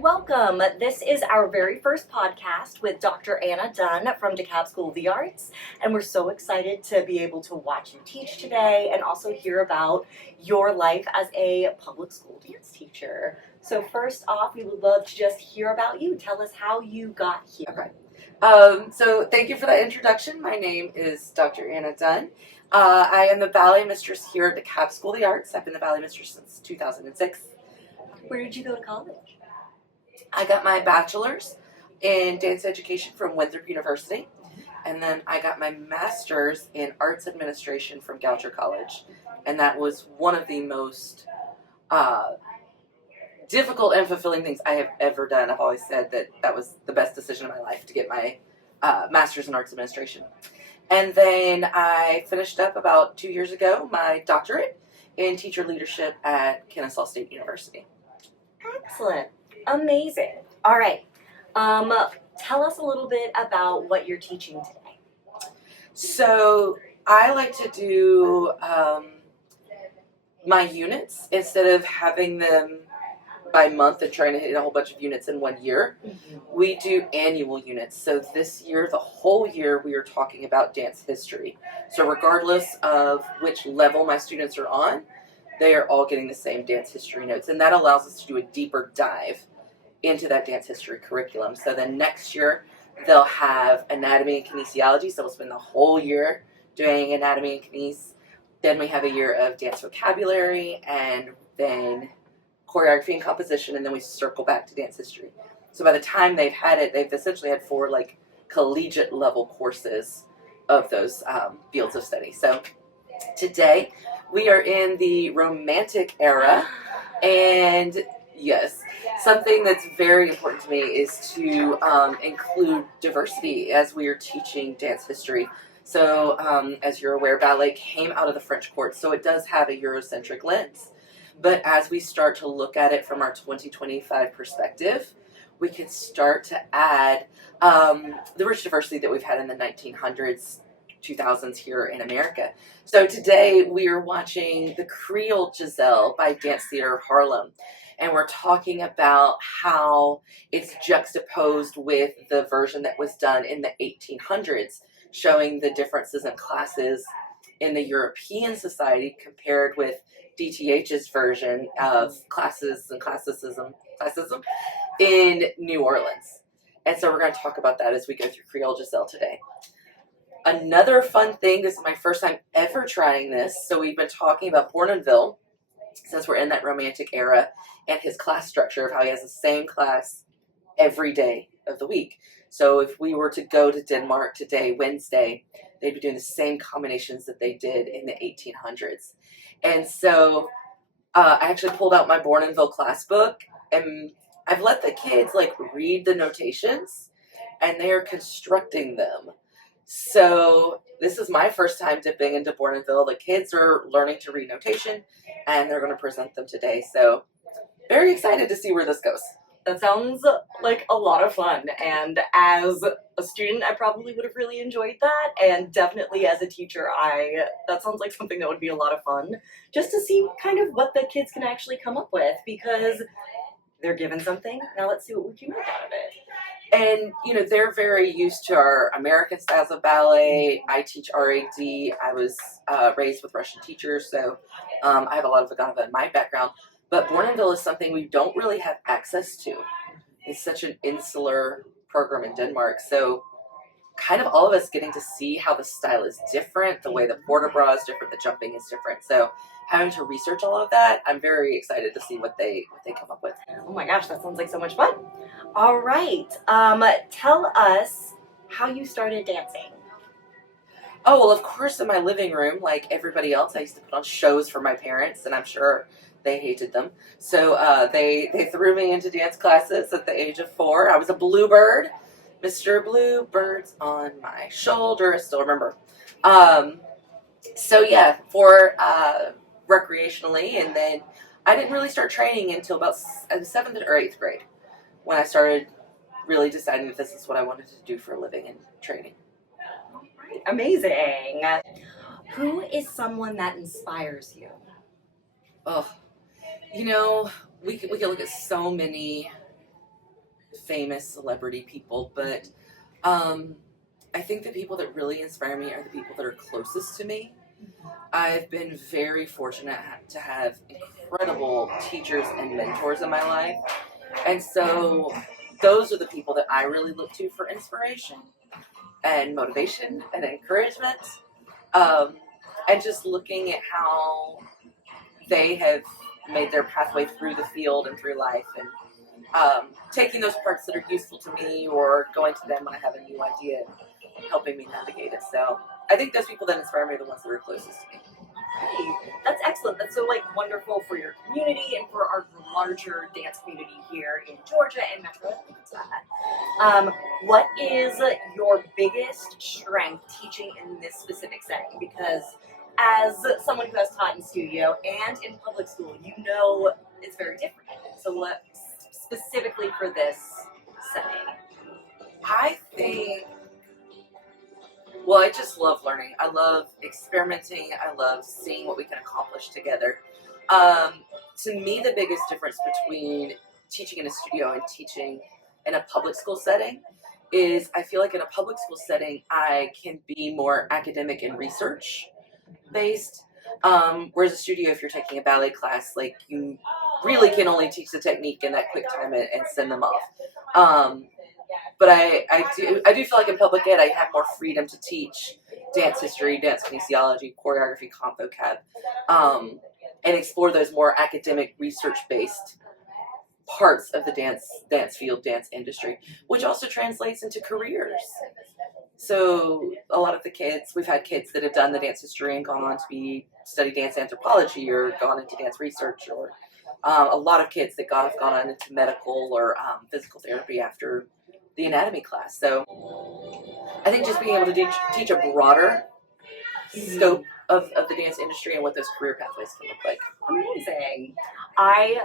and welcome. This is our very first podcast with Dr. Anna Dunn from DeKalb School of the Arts, and we're so excited to be able to watch you teach today and also hear about your life as a public school dance teacher. So first off, we would love to just hear about you. Tell us how you got here. Okay. So thank you for that introduction. My name is Dr. Anna Dunn. I am the Ballet Mistress here at DeKalb School of the Arts. I've been the Ballet Mistress since 2006. Where did you go to college? I got my bachelor's in dance education from Winthrop University, and then I got my master's in arts administration from Goucher College, and that was one of the most difficult and fulfilling things I have ever done. I've always said that that was the best decision of my life to get my master's in arts administration. And then I finished up about 2 years ago my doctorate in teacher leadership at Kennesaw State University. Excellent. Amazing. All right. Tell us a little bit about what you're teaching today. So I like to do my units instead of having them by month and trying to hit a whole bunch of units in 1 year. We do annual units. So this year, the whole year, we are talking about dance history. So regardless of which level my students are on, they are all getting the same dance history notes. And that allows us to do a deeper dive into that dance history curriculum. So then next year, they'll have anatomy and kinesiology. So we'll spend the whole year doing anatomy and kines. Then we have a year of dance vocabulary and then choreography and composition, and then we circle back to dance history. So by the time they've had it, they've essentially had 4 like collegiate level courses of those fields of study. So today we are in the Romantic era, and yes, something that's very important to me is to include diversity as we are teaching dance history. So as you're aware, ballet came out of the French court, so it does have a Eurocentric lens. But as we start to look at it from our 2025 perspective, we can start to add the rich diversity that we've had in the 1900s, 2000s here in America. So today we are watching The Creole Giselle by Dance Theater of Harlem. And we're talking about how it's juxtaposed with the version that was done in the 1800s, showing the differences in classes in the European society compared with DTH's version of classes and classicism in New Orleans. And so we're going to talk about that as we go through Creole Giselle today. Another fun thing, this is my first time ever trying this, so we've been talking about Bournonville, since we're in that Romantic era, and his class structure of how he has the same class every day of the week. So if we were to go to Denmark today, Wednesday, they'd be doing the same combinations that they did in the 1800s. And so I actually pulled out my Bournonville class book, and I've let the kids like read the notations, and they are constructing them. So this is my first time dipping into Bournonville. The kids are learning to read notation, and they're going to present them today. So very excited to see where this goes. That sounds like a lot of fun, and as a student, I probably would have really enjoyed that, and definitely as a teacher, that sounds like something that would be a lot of fun, just to see kind of what the kids can actually come up with, because they're given something, now let's see what we can make out of it. And, you know, they're very used to our American styles of ballet. I teach RAD. I was raised with Russian teachers, so I have a lot of Vaganova in my background. But Bournonville is something we don't really have access to. It's such an insular program in Denmark. So kind of all of us getting to see how the style is different, the way the port de bras is different, the jumping is different. So having to research all of that, I'm very excited to see what they come up with. Oh my gosh, that sounds like so much fun. All right. Tell us how you started dancing. Oh, well, of course, in my living room, like everybody else, I used to put on shows for my parents, and I'm sure they hated them. So they threw me into dance classes at the age of 4. I was a bluebird. Mr. Bluebird's on my shoulder. I still remember. So yeah, for recreationally, and then I didn't really start training until about 7th or 8th grade when I started really deciding that this is what I wanted to do for a living and training. Amazing. Who is someone that inspires you? Oh, you know, we can look at so many famous celebrity people, but I think the people that really inspire me are the people that are closest to me. I've been very fortunate to have incredible teachers and mentors in my life. And so those are the people that I really look to for inspiration and motivation and encouragement. And just looking at how they have made their pathway through the field and through life, and taking those parts that are useful to me or going to them when I have a new idea and helping me navigate it. So I think those people that inspire me are the ones that are closest to me. Hey, that's excellent. That's so wonderful for your community and for our larger dance community here in Georgia and Metro Atlanta. What is your biggest strength teaching in this specific setting? Because as someone who has taught in studio and in public school, you know it's very different. So what specifically for this setting? I think, well, I just love learning. I love experimenting. I love seeing what we can accomplish together. To me, the biggest difference between teaching in a studio and teaching in a public school setting is I feel like in a public school setting, I can be more academic and research based. Whereas a studio, if you're taking a ballet class, like you really can only teach the technique in that quick time and send them off. But I do feel like in public ed I have more freedom to teach dance history, dance kinesiology, choreography, comp vocab, and explore those more academic, research-based parts of the dance field, dance industry, which also translates into careers. So a lot of the kids, we've had kids that have done the dance history and gone on to study dance anthropology or gone into dance research, or a lot of kids that have gone on into medical or physical therapy after the anatomy class. So I think just being able to teach a broader scope of the dance industry and what those career pathways can look like. Amazing. I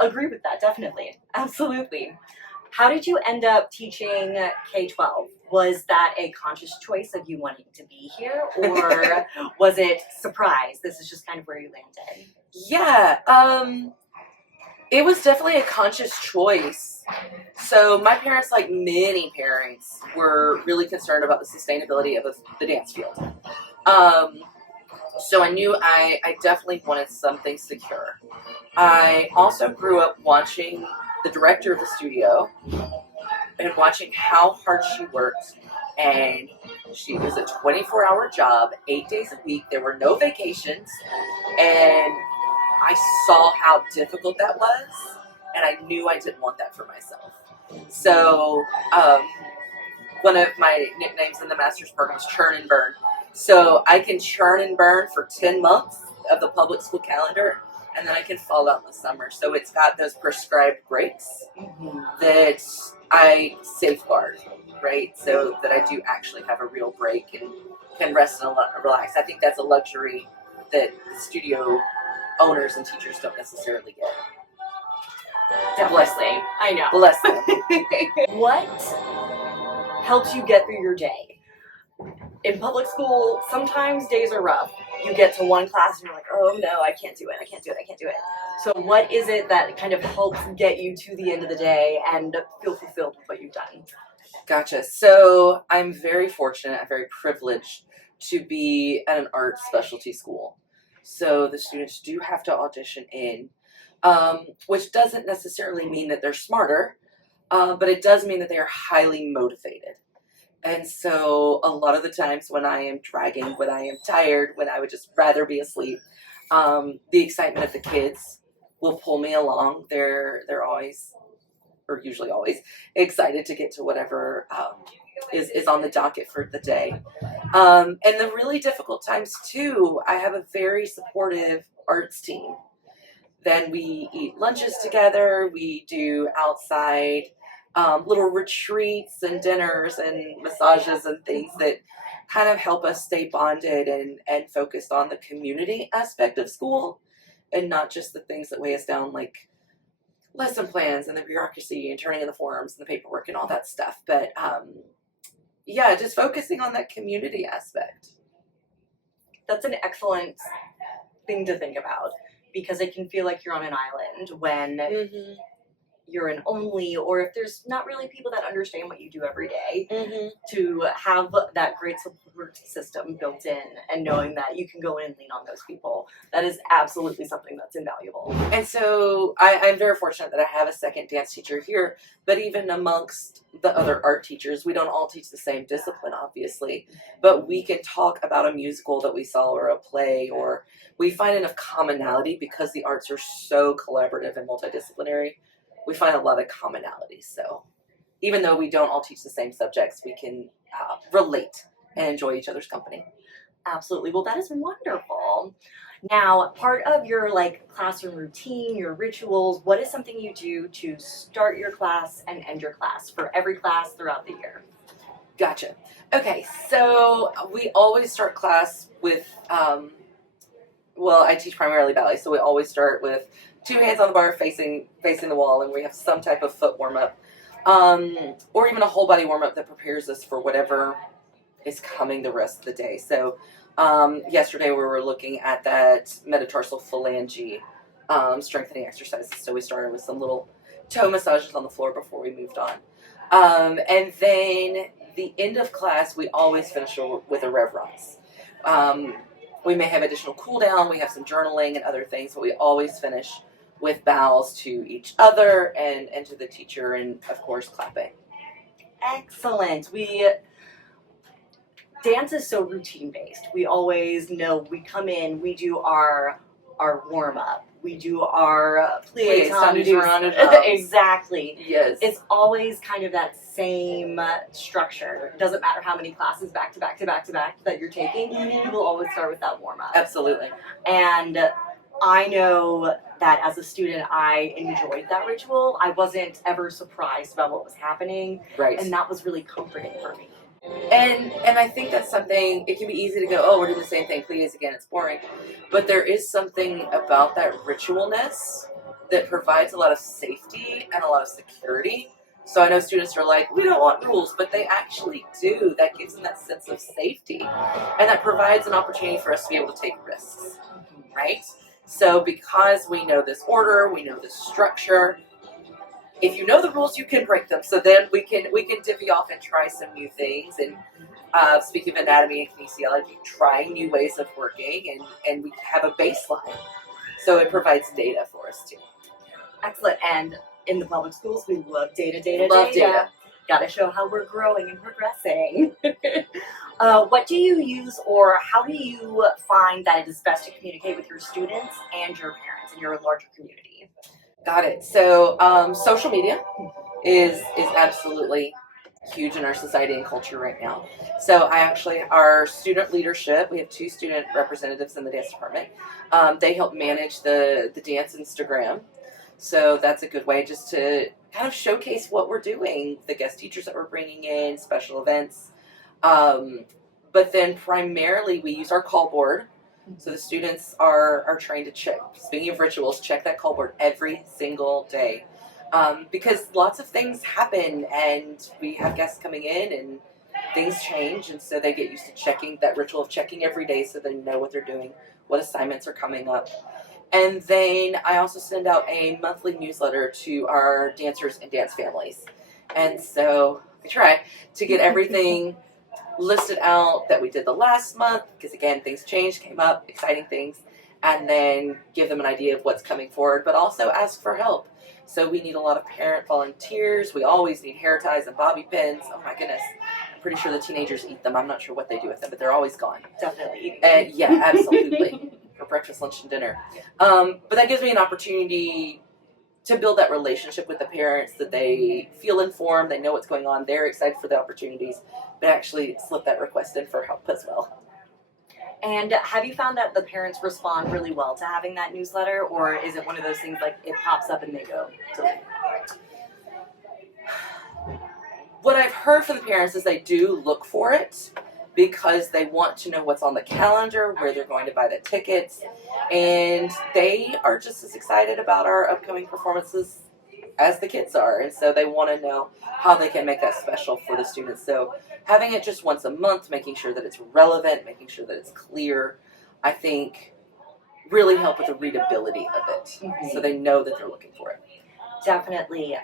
agree with that, definitely. Absolutely. How did you end up teaching K-12? Was that a conscious choice of you wanting to be here, or was it surprise? This is just kind of where you landed. Yeah, it was definitely a conscious choice. So my parents, like many parents, were really concerned about the sustainability of the dance field. So I knew I definitely wanted something secure. I also grew up watching the director of the studio and watching how hard she worked. And she was a 24-hour job, 8 days a week. There were no vacations. And I saw how difficult that was. And I knew I didn't want that for myself. So one of my nicknames in the master's program was Churn and Burn. So I can churn and burn for 10 months of the public school calendar, and then I can fall out in the summer. So it's got those prescribed breaks that I safeguard, right? So that I do actually have a real break and can rest and relax. I think that's a luxury that studio owners and teachers don't necessarily get. Bless them. I know. Bless them. What helps you get through your day? In public school, sometimes days are rough. You get to one class and you're like, oh no, I can't do it. So what is it that kind of helps get you to the end of the day and feel fulfilled with what you've done? Gotcha. So I'm very fortunate, I'm very privileged to be at an art specialty school. So the students do have to audition in, which doesn't necessarily mean that they're smarter, but it does mean that they are highly motivated. And so a lot of the times when I am dragging, when I am tired, when I would just rather be asleep, the excitement of the kids will pull me along. They're always, or usually always, excited to get to whatever is on the docket for the day. And the really difficult times too, I have a very supportive arts team. Then we eat lunches together, we do outside little retreats and dinners and massages and things that kind of help us stay bonded and focused on the community aspect of school and not just the things that weigh us down, like lesson plans and the bureaucracy and turning in the forms and the paperwork and all that stuff. But yeah, just focusing on that community aspect. That's an excellent thing to think about, because it can feel like you're on an island when you're an only, or if there's not really people that understand what you do every day, Mm-hmm. to have that great support system built in and knowing that you can go in and lean on those people, that is absolutely something that's invaluable. And so I'm very fortunate that I have a second dance teacher here, but even amongst the other art teachers, we don't all teach the same discipline, obviously, but we can talk about a musical that we saw or a play, or we find enough commonality because the arts are so collaborative and multidisciplinary. We find a lot of commonality. So even though we don't all teach the same subjects, we can relate and enjoy each other's company. Absolutely. Well, that is wonderful. Now, part of your classroom routine, your rituals, what is something you do to start your class and end your class for every class throughout the year? Gotcha. Okay, so we always start class with, I teach primarily ballet, so we always start with 2 hands on the bar facing the wall, and we have some type of foot warm up, or even a whole body warm up that prepares us for whatever is coming the rest of the day. So yesterday we were looking at that metatarsal phalange strengthening exercises. So we started with some little toe massages on the floor before we moved on. And then the end of class, we always finish with a reverence. We may have additional cool down, we have some journaling and other things, but we always finish with bows to each other and to the teacher, and of course clapping. Excellent. Dance is so routine based. We always know we come in, we do our warm up, we do our plie tendus. Exactly. Yes. It's always kind of that same structure. It doesn't matter how many classes back to back that you're taking. You will always start with that warm up. Absolutely. And I know that as a student, I enjoyed that ritual. I wasn't ever surprised about what was happening. Right. And that was really comforting for me. And I think that's something, it can be easy to go, oh, we're doing the same thing, plies again, it's boring. But there is something about that ritualness that provides a lot of safety and a lot of security. So I know students are like, we don't want rules, but they actually do. That gives them that sense of safety. And that provides an opportunity for us to be able to take risks, right? So because we know this order, we know this structure, if you know the rules, you can break them. So then we can divvy off and try some new things. And speaking of anatomy and kinesiology, trying new ways of working, and we have a baseline. So it provides data for us too. Excellent. And in the public schools, we love data. Love data. Got to show how we're growing and progressing. What do you use, or how do you find that it is best to communicate with your students and your parents and your larger community? Got it. So social media is absolutely huge in our society and culture right now. So our student leadership, we have 2 student representatives in the dance department. They help manage the dance Instagram. So that's a good way just to kind of showcase what we're doing, the guest teachers that we're bringing in, special events. But then primarily we use our call board. So the students are trained to check, speaking of rituals, check that call board every single day. Because lots of things happen and we have guests coming in and things change, and so they get used to checking that ritual of checking every day so they know what they're doing, what assignments are coming up. And then I also send out a monthly newsletter to our dancers and dance families. And so I try to get everything listed out that we did the last month, because again, things changed, came up, exciting things, and then give them an idea of what's coming forward, but also ask for help. So we need a lot of parent volunteers. We always need hair ties and bobby pins. Oh my goodness. I'm pretty sure the teenagers eat them. I'm not sure what they do with them, but they're always gone. Definitely eating them. Yeah, absolutely. For breakfast, lunch, and dinner. But that gives me an opportunity to build that relationship with the parents, that they feel informed, they know what's going on, they're excited for the opportunities, but actually slip that request in for help as well. And have you found that the parents respond really well to having that newsletter, or is it one of those things like it pops up and they go delete? What I've heard from the parents is they do look for it because they want to know what's on the calendar, where they're going to buy the tickets, and they are just as excited about our upcoming performances as the kids are, and so they want to know how they can make that special for the students. So having it just once a month, making sure that it's relevant, making sure that it's clear, I think really help with the readability of it, so they know that they're looking for it. Definitely.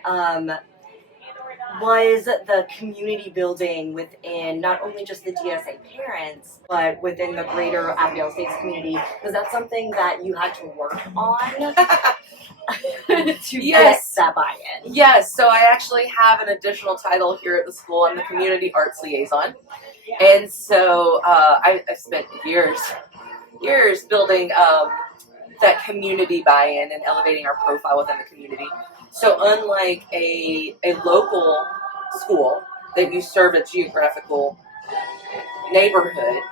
Was the community building within not only just the DSA parents, but within the greater Abigail Estates community, was that something that you had to work on to Yes. get that buy-in? Yes, so I actually have an additional title here at the school. I'm the community arts liaison. And so I've spent years building that community buy-in and elevating our profile within the community. So unlike a local school that you serve a geographical neighborhood,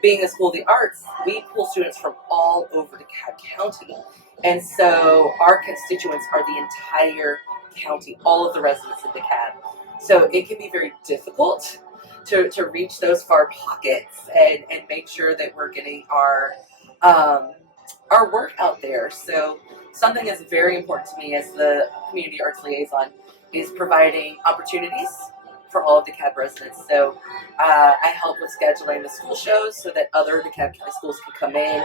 being a school of the arts, we pull students from all over DeKalb County. And so our constituents are the entire county, all of the residents of DeKalb. So it can be very difficult to reach those far pockets and make sure that we're getting our work out there. So something that's very important to me as the community arts liaison is providing opportunities for all of the DeKalb residents. So I help with scheduling the school shows so that other DeKalb County schools can come in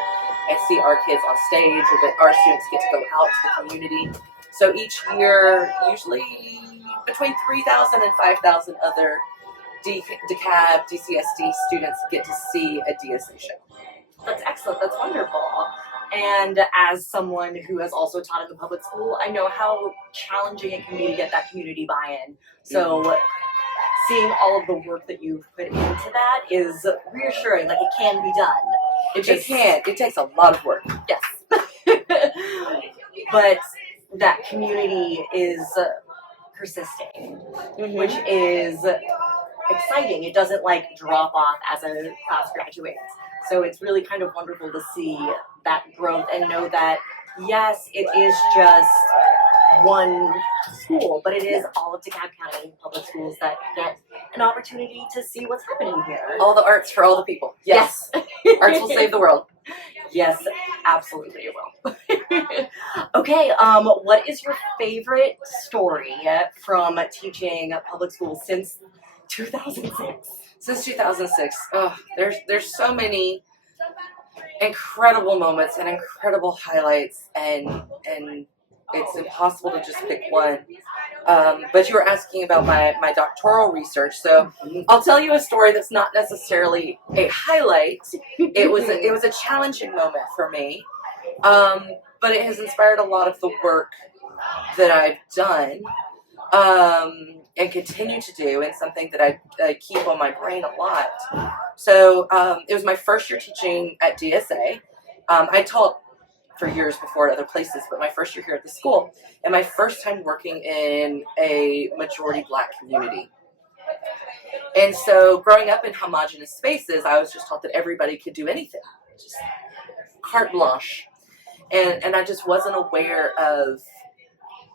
and see our kids on stage, or that our students get to go out to the community. So each year, usually between 3,000 and 5,000 other DeKalb, DCSD students get to see a DSA show. That's excellent. That's wonderful. And as someone who has also taught in the public school, I know how challenging it can be to get that community buy-in. So seeing all of the work that you've put into that is reassuring. Like, it can be done. It can. It takes a lot of work. Yes. But that community is persisting, which is exciting. It doesn't like drop off as a class graduates. So it's really kind of wonderful to see that growth and know that, yes, it is just one school, but it is all of DeKalb County public schools that get an opportunity to see what's happening here. All the arts for all the people. Yes. Arts will save the world. Yes, absolutely it will. Okay, what is your favorite story from teaching public schools since 2006? Since 2006, there's so many incredible moments and incredible highlights, and it's impossible to just pick one. But you were asking about my doctoral research, so I'll tell you a story that's not necessarily a highlight. It was a challenging moment for me, but it has inspired a lot of the work that I've done and continue to do, and something that I keep on my brain a lot. So it was my first year teaching at DSA. I taught for years before at other places, but my first year here at the school, and my first time working in a majority Black community. And so growing up in homogenous spaces, I was just taught that everybody could do anything, just carte blanche. And I just wasn't aware of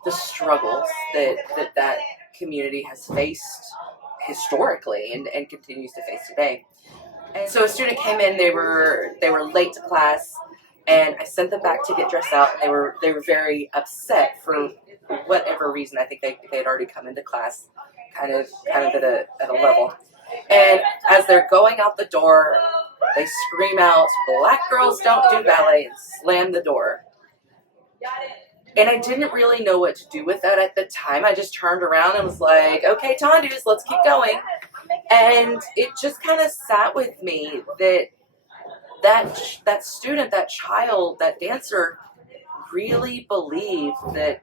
the struggles that community has faced historically and continues to face today. And so a student came in, they were late to class, and I sent them back to get dressed out, and they were very upset for whatever reason. I think they had already come into class kind of at a level. And as they're going out the door, they scream out, "Black girls don't do ballet," and slam the door. And I didn't really know what to do with that at the time. I just turned around and was like, "Okay, Tondus, let's keep going." And it just kind of sat with me that student, that child, that dancer really believed that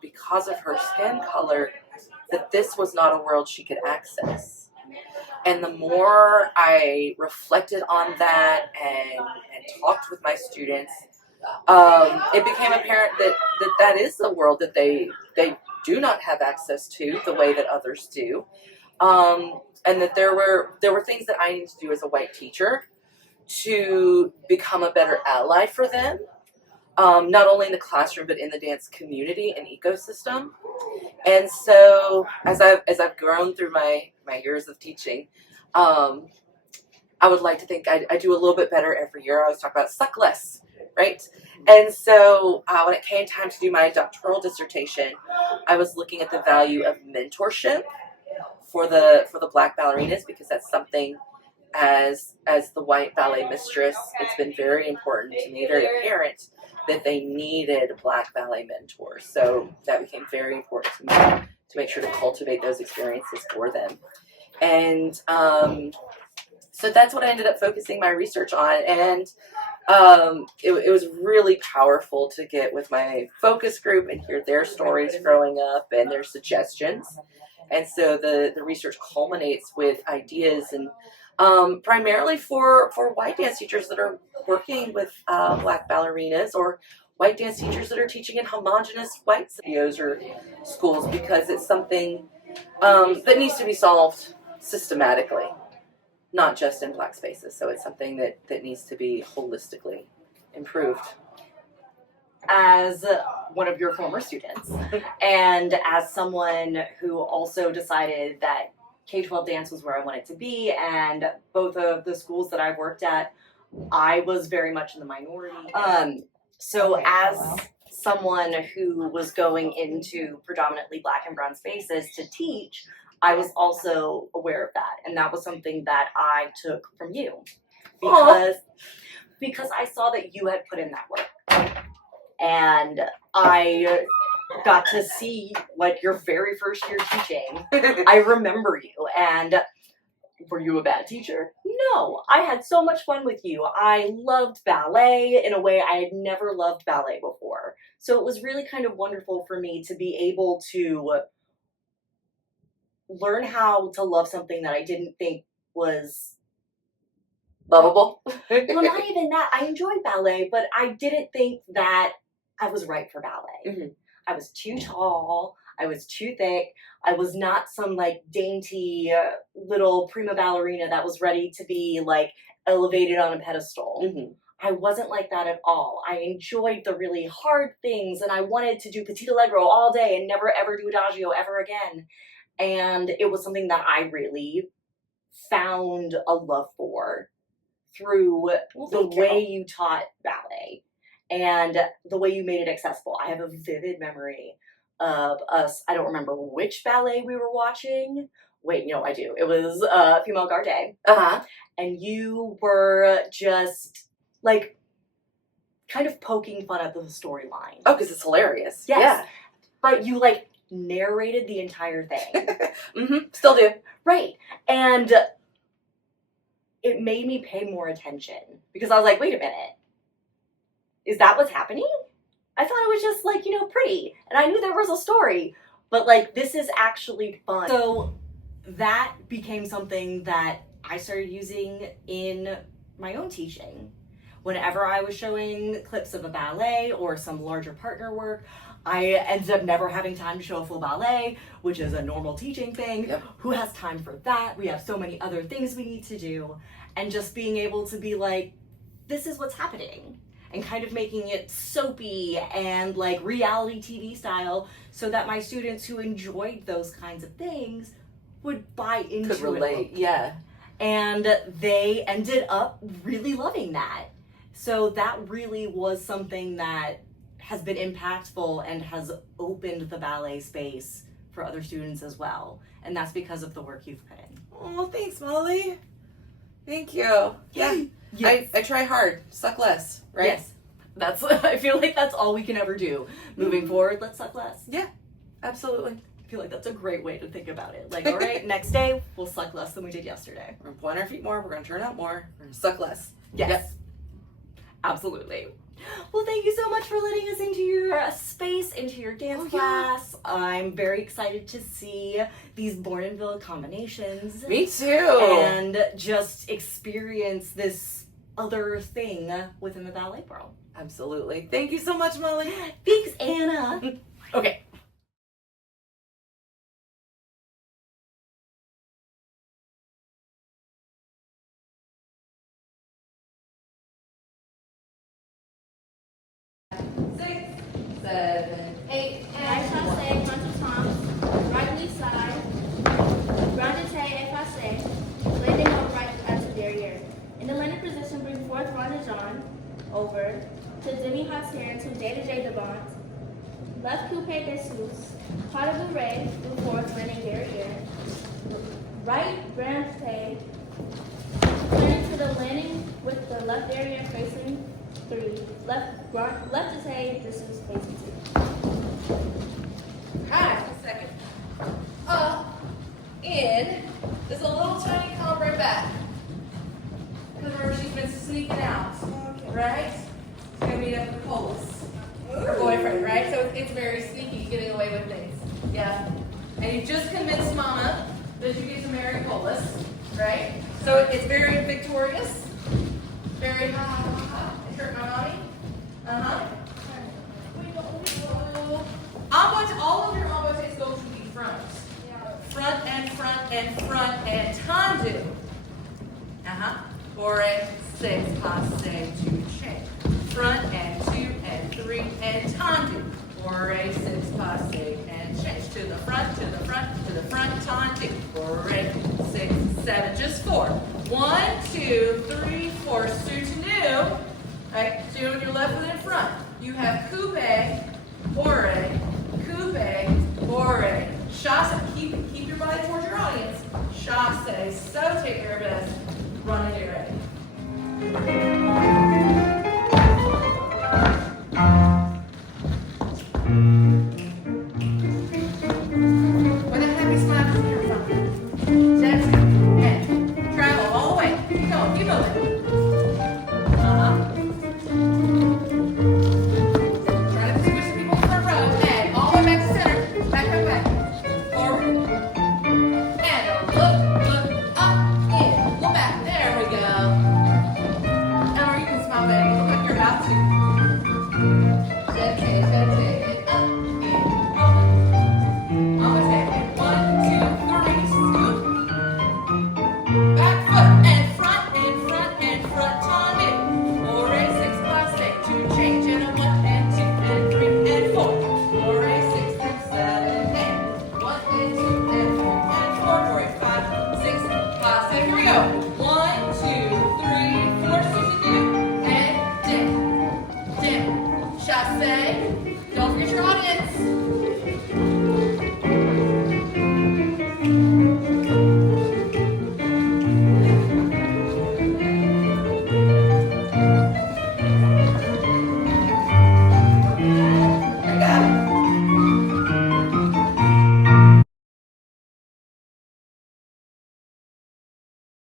because of her skin color, that this was not a world she could access. And the more I reflected on that and talked with my students, it became apparent that is the world that they do not have access to the way that others do, and that there were things that I needed to do as a white teacher to become a better ally for them, not only in the classroom but in the dance community and ecosystem. And so as I've grown through my years of teaching, I would like to think I do a little bit better every year. I always talk about suck less, right? And so when it came time to do my doctoral dissertation, I was looking at the value of mentorship for the Black ballerinas, because that's something as the white ballet mistress, it's been very important to me, very apparent that they needed Black ballet mentors. So that became very important to me to make sure to cultivate those experiences for them. And so that's what I ended up focusing my research on. And it was really powerful to get with my focus group and hear their stories growing up and their suggestions. And so the research culminates with ideas and primarily for white dance teachers that are working with Black ballerinas, or white dance teachers that are teaching in homogenous white studios or schools, because it's something that needs to be solved systematically, not just in Black spaces. So it's something that needs to be holistically improved. As one of your former students, and as someone who also decided that K-12 dance was where I wanted to be, and both of the schools that I've worked at, I was very much in the minority. So as someone who was going into predominantly Black and brown spaces to teach, I was also aware of that, and that was something that I took from you, because I saw that you had put in that work, and I got to see like your very first year teaching. I remember you, and were you a bad teacher? No, I had so much fun with you. I loved ballet in a way I had never loved ballet before, so it was really kind of wonderful for me to be able to learn how to love something that I didn't think was Lovable. well, not even that. I enjoyed ballet, but I didn't think that I was right for ballet. Mm-hmm. I was too tall. I was too thick. I was not some like dainty little prima ballerina that was ready to be like elevated on a pedestal. Mm-hmm. I wasn't like that at all. I enjoyed the really hard things, and I wanted to do petit allegro all day and never ever do adagio ever again. And it was something that I really found a love for through the way you taught ballet and the way you made it accessible. I have a vivid memory of us, I don't remember which ballet we were watching. Wait, no, I do. It was Female Garde. And you were just like kind of poking fun at the storyline. Oh, because it's hilarious. Yes. Yeah. But you like narrated the entire thing. Mm-hmm. Still do. Right. And it made me pay more attention because I was like, wait a minute. Is that what's happening? I thought it was just like, pretty. And I knew there was a story, but like, this is actually fun. So that became something that I started using in my own teaching. Whenever I was showing clips of a ballet or some larger partner work, I ended up never having time to show a full ballet, which is a normal teaching thing. Yep. Who has time for that? We have so many other things we need to do. And just being able to be like, this is what's happening. And kind of making it soapy and like reality TV style so that my students who enjoyed those kinds of things would buy into it. Could relate, yeah. And they ended up really loving that. So that really was something that has been impactful and has opened the ballet space for other students as well. And that's because of the work you've put in. Oh, thanks, Molly. Thank you. Yeah. Yes. I try hard. Suck less, right? Yes. I feel like that's all we can ever do. Moving forward, let's suck less. Yeah, absolutely. I feel like that's a great way to think about it. Like, all right, next day, we'll suck less than we did yesterday. We're going to point our feet more. We're going to turn out more. We're going to suck less. Yes. Yep. Absolutely. Well, thank you so much for letting us into your space, into your dance class. Yeah. I'm very excited to see these Bournonville combinations. Me too. And just experience this other thing within the ballet world. Absolutely. Thank you so much, Molly. Thanks, Anna. Okay. Seven, eight. Effacer, contretemps, right knee side, grand jeté, effacer, landing upright at the derriere. In the landing position, bring forth rond de jambe, over, to demi-hauteur to J devant, left coupé dessous, pas de bourrée, move forth, landing derriere, right grand jeté, turning to the landing with the left derriere facing 3. Left is A, distance facing 2. Alright, second. Up, in. There's a little tiny column right back. Because remember, she's been sneaking out. Right? She's going to meet up with Polis, her boyfriend, right? So it's very sneaky, getting away with things. Yeah. And you just convinced Mama that you get to marry Polis, right? So it's very victorious. Very ha ha ha ha. It hurt my mommy. Uh-huh. All of your embouches go to the front. Front and front and front and tendu. Uh-huh. Pour a 6, passe, 2, change. Front and 2 and 3 and tendu. Pour a 6, passe, and change. To the front, to the front, to the front, tendu. Pour a 6, 7, just 4. 1, 2, 3, 4, soutenu. Right, so on your left foot in front. You have coupe, ore, chasse. Keep your body towards your audience. Chasse, saute arabesque, run and get ready.